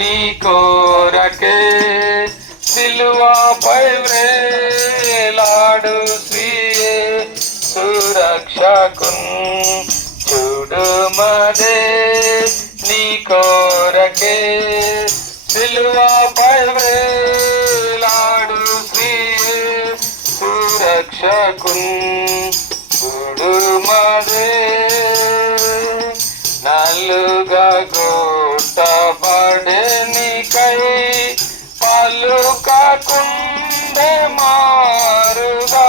నీ కోరకే సిలువపై వేలాడు శ్రీయే సురక్షకున్ చూడుమదే నీ కోరకే సిలువపై వేలాడు శ్రీయే సురక్షకున్ చూడుమదే నలుగా కొట్టబడెనికై పలుకకుండే మారుగా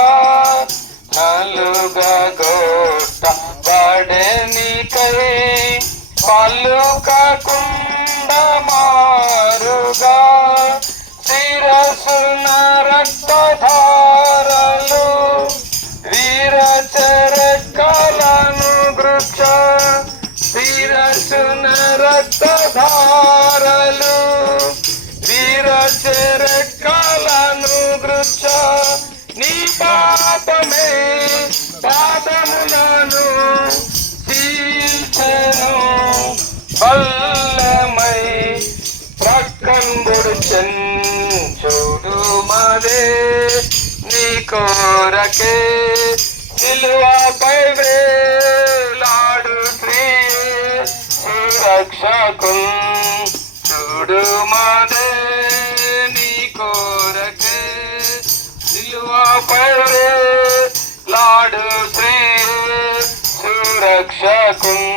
నలుగా కొట్టబడెనికై పలుకకుండే మారుగా శిరసున రక్తధారలు వీరచరకలను వృక్ష శిరసున రక్తధారలు వీరచరకలను వృక్ష నీ పాపమే పాదములను చీల్చెను బల్లమై ప్రకంబుడు చూడుమదే నీ కోరకే సిలువపై వేలాడు శ్రీయే సురక్షకున్ చూడుమదే నీ కోరకే సిలువపై వేలాడు శ్రీయే సురక్షకున్